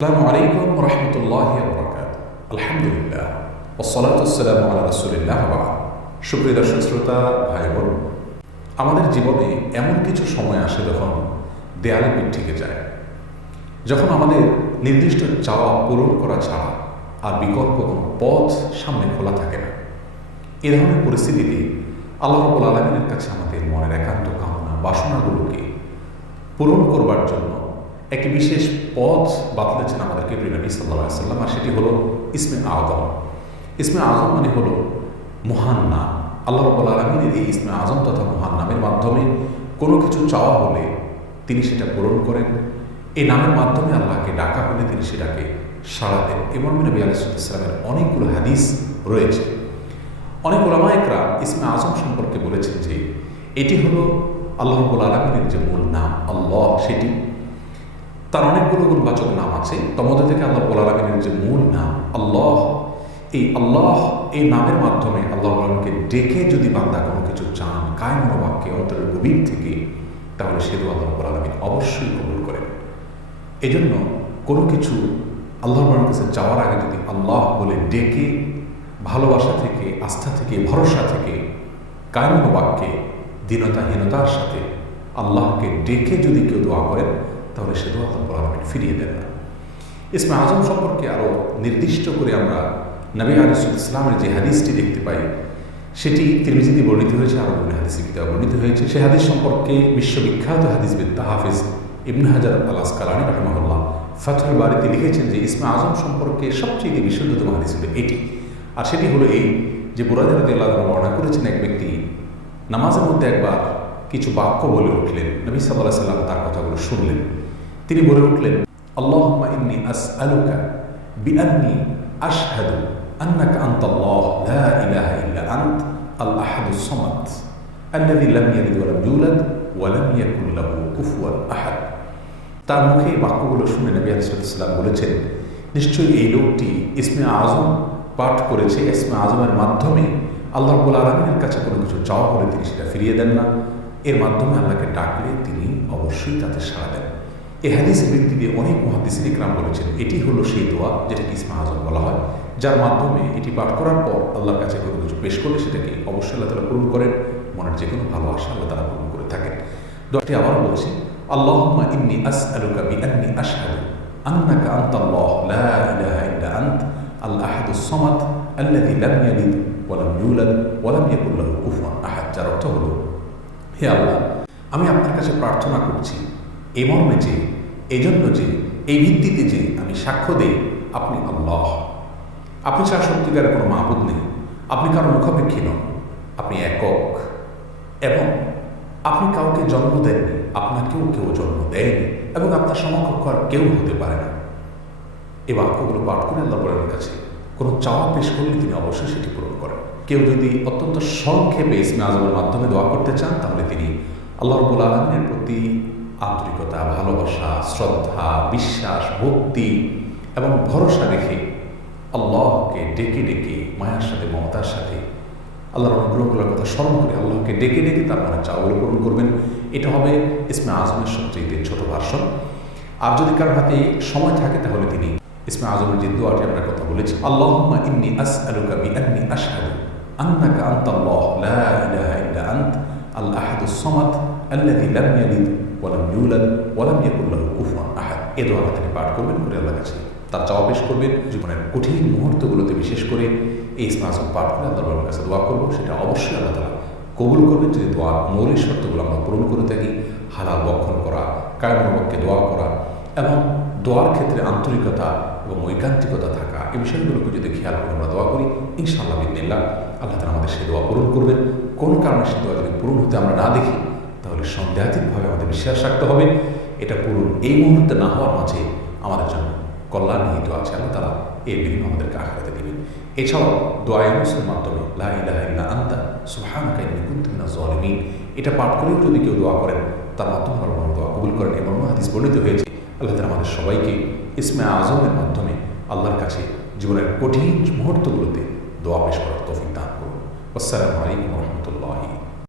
আসসালামু আলাইকুম রহমতুল্লাহি ওয়া বারাকাতুহু। আলহামদুলিল্লাহ ওয়াসসালাতু ওয়াসসালামু আলা রাসূলিল্লাহ ওয়া বা'দ। সুপ্রিয় দর্শক শ্রোতা ভাই বোন, আমাদের জীবনে এমন কিছু সময় আসে যখন দেয়ালে পিঠ থেকে যায়, যখন আমাদের নির্দিষ্ট চাওয়া পূরণ করা ছাড়া আর বিকল্প কোনো পথ সামনে খোলা থাকে না। এ ধরনের পরিস্থিতিতে আল্লাহ রাব্বুল আলামিনের কাছে আমাদের মনের একান্ত কামনা বাসনাগুলোকে পূরণ করবার জন্য একটি বিশেষ পথ বাতলেছেন আমাদেরকে প্রিয় নবী সাল্লাল্লাহু আলাইহি ওয়াসাল্লাম, আর সেটি হলো ইসমে আযম। ইসমে আযম মানে হলো মহান নাম। আল্লাহ রাব্বুল আলামিনের এই ইসমে আযম তথা মহান নামের মাধ্যমে কোনো কিছু চাওয়া হলে তিনি সেটা পূরণ করেন। এই নামের মাধ্যমে আল্লাহকে ডাকা হলে তিনি সেটাকে সাড়া দেন। এবং নবী আলাইহিস সালামের অনেকগুলো হাদিস রয়েছে। অনেক উলামা ইকরাম ইসমে আযম সম্পর্কে বলেছেন যে এটি হলো আল্লাহ রাব্বুল আলামিনের যে মূল নাম আল্লাহ, সেটি তার অনেকগুলো গুণবাচক নাম আছে। তার মধ্যে থেকে আল্লাহ রাব্বুল আলামিনের যে মূল নাম আল্লাহ, এই নামের মাধ্যমে আল্লাহ আলমকে ডেকে যদি বান্দা কোনো কিছু চান কায় মনোবাক্যে অন্তরের গভীর থেকে, তাহলে সে দোয়া আল্লাহ রাব্বুল আলামিন অবশ্যই কবুল করেন। এজন্য কোনো কিছু আল্লাহ আলমের কাছে যাওয়ার আগে যদি আল্লাহ বলে ডেকে ভালোবাসা থেকে, আস্থা থেকে, ভরসা থেকে, কায় মনোবাক্যে দীনতাহীনতার সাথে আল্লাহকে ডেকে যদি কেউ দোয়া করেন, তাহলে সে দোয়া আল্লাহ রাব্বুল আলামিন ফিরিয়ে দেন না। ইসমে আযম সম্পর্কে আরও নির্দিষ্ট করে আমরা নবী আলাইহিস সালামের যে হাদিসটি দেখতে পাই, সেটি তিরমিজিতে বর্ণিত হয়েছে, আরও বিভিন্ন হাদিসের কিতাবে বর্ণিত হয়েছে। সেই হাদিস সম্পর্কে বিশ্ববিখ্যাত হাদিসবিদ হাফিজ ইবনে হাজার আল আসকালানী রাহিমাহুল্লাহ ফাথুল বারীতে লিখেছেন যে ইসমে আযম সম্পর্কে সবচেয়ে বিশুদ্ধতম হাদিস হলো এটি। আর সেটি হলো এই যে বুরায়দা রাদিয়াল্লাহু আনহু বর্ণনা করেছেন, এক ব্যক্তি নামাজের মধ্যে একবার কিছু বাক্য বলে উঠলেন। নবী সাল্লাল্লাহু আলাইহি ওয়াসাল্লাম তার কথাগুলো শুনলেন। তিনি বলে উঠলেন, আল্লাহুম্মা ইন্নী আসআলুকা বিআন্নী আশহাদু আন্নাকা আনতাল্লাহ লা ইলাহা ইল্লা আনত আল আহাদুস সামাদ আল্লাযী লাম ইয়ালিদ ওয়া লাম ইউলাদ ওয়া লাম ইয়াকুল লাহু কুফুয়ান আহাদ। তার মুখে এই বাক্যগুলো শুনে নবী আলাইহিস সালাম বলেছেন, নিশ্চয়ই এই লোকটি ইসমে আযম পাঠ করেছে। ইসমে আযমের মাধ্যমে আল্লাহ রাব্বুল আলামিনের কাছে কোনো কিছু চাওয়া হলে তিনি সেটা ফিরিয়ে দেন না। এর মাধ্যমে আল্লাহকে ডাকলে তিনি অবশ্যই তাতে সাড়া দেন। এই হাদিসের ভিত্তি দিয়ে অনেক মুহাদ্দিসিন ইকরাম বলেছেন এটি হলো সেই দোয়া যেটাকে ইসমে আযম বলা হয়, যার মাধ্যমে এটি পাঠ করার পর আল্লাহর কাছে কোনো কিছু পেশ করলে সেটাকে অবশ্যই আল্লাহ তাআলা পূরণ করেন। মনের যে কোনো ভালো আশা আল্লাহ তাআলা পূরণ করে থাকেন। দোয়াটি আবার বলছি, আল্লাহুম্মা ইন্নী আসআলুকা বিআন্নী আশহাদু আন্নাকা আনতাল্লাহ লা ইলাহা ইল্লা আনত আল আহাদুস সামাদ আল্লাযী লাম ইয়ালিদ ওয়া লাম ইউলাদ ওয়া লাম ইয়াকুল লাহু কুফুয়ান আহাদ। যার অর্থ হলো, হে আল্লাহ, আমি আপনার কাছে প্রার্থনা করছি এই মর্মে যে, এই জন্য যে, এই ভিত্তিতে যে আমি সাক্ষ্য দেই আপনি আল্লাহ, আপনি ছাড়া সত্যিকারের কোনো মাবুদ নেই, আপনি কারো মুখাপেক্ষী নন, আপনি একক, এবং আপনি কাউকে জন্ম দেননি, আপনাকেও কেউ জন্ম দেয়নি, এবং আপনার সমকক্ষ আর কেউ হতে পারে না। এই বাক্যগুলো পাঠ করে আল্লাহ রাব্বুল কাছে কোনো চাওয়া পেশ করলে তিনি অবশ্যই সেটি পূরণ করেন। কেউ যদি অত্যন্ত সংক্ষেপে ইসমে আযমের মাধ্যমে দোয়া করতে চান, তাহলে তিনি আল্লাহ রাব্বুল আলামিনের প্রতি আন্তরিকতা, ভালোবাসা, শ্রদ্ধা, বিশ্বাস, ভক্তি এবং ভরসা রেখে আল্লাহকে ডেকে ডেকে মায়ার সাথে, মমতার সাথে আল্লাহর অনুগ্রহগুলোর কথা স্মরণ করে আল্লাহকে ডেকে ডেকে তার মনে চাওয়াগুলো পূরণ করবেন। এটা হবে ইসমে আযমের সবচেয়ে ছোট ভার্সন। আর যদি কারোর হাতে সময় থাকে, তাহলে তিনি ইসমে আযমের যে দোয়াটি আমরা কথা বলেছি, আল্লাহুম্মা ইন্নী আসআলুকা বিআন্নী আশহাদু আন্নাকা আনতাল্লাহ লা ইলাহা ইল্লা আনত আল আহাদুস সামাদ আল্লাযী লাম ইয়ালিদ ওয়া লাম ইউলাদ ওয়া লাম ইয়াকুল লাহু কুফুয়ান আহাদ। এই দোয়াটা তিনি পাঠ করবেন, করে আল্লাহর কাছে তার চাওয়া পেশ করবেন। জীবনের কঠিন মুহূর্তগুলোতে বিশেষ করে এই ইসমে আযম পাঠ করে আল্লাহর কাছে দোয়া করব, সেটা অবশ্যই আল্লাহ তাআলা কবুল করবেন যদি দোয়ার মৌলিক শর্তগুলো আমরা পূরণ করে থাকি। হালাল বক্ষণ করা, কায় মনোবাক্যে দোয়া করা এবং দোয়ার ক্ষেত্রে আন্তরিকতা এবং ঐকান্তিকতা থাকা, এই বিষয়গুলোকে যদি খেয়াল করে আমরা দোয়া করি, ইনশাআল্লাহ বিদিনিল্লাহ আল্লাহ তাআলা আমাদের সেই দোয়া পূরণ করবেন। কোন কারণে সেই দোয়া যদি পূরণ হতে আমরা না দেখি, তাহলে সন্দেহাতীতভাবে আমাদের বিশ্বাস রাখতে হবে এটা পূরণ এই মুহূর্তে না হওয়ার মাঝে আমাদের জন্য কল্যাণ নিহিত আছে। আল্লাহ তাআলা এর বিনিময়ে আমাদেরকে আখিরাতে দিবেন। এছাড়াও দোয়ায়ে নুসের মাধ্যমে লা ইলাহা ইল্লা আনতা সুবহানাকা ইন্নী কুনতু মিনাজ জালিমিন, এটা পাঠ করেও যদি কেউ দোয়া করেন, তার মাধ্যমে আল্লাহ দোয়া কবুল করেন। এমন হাদিস বর্ণিত হয়েছে। আল্লাহ তাআলা আমাদের সবাইকে ইসমে আযমের মাধ্যমে আল্লাহর কাছে জীবনের কঠিন মুহূর্তগুলোতে দোয়া পেশ করার তৌফিক দান করুন। আসসালামু আলাইকুম ওয়া রাহমাতুল্লাহ।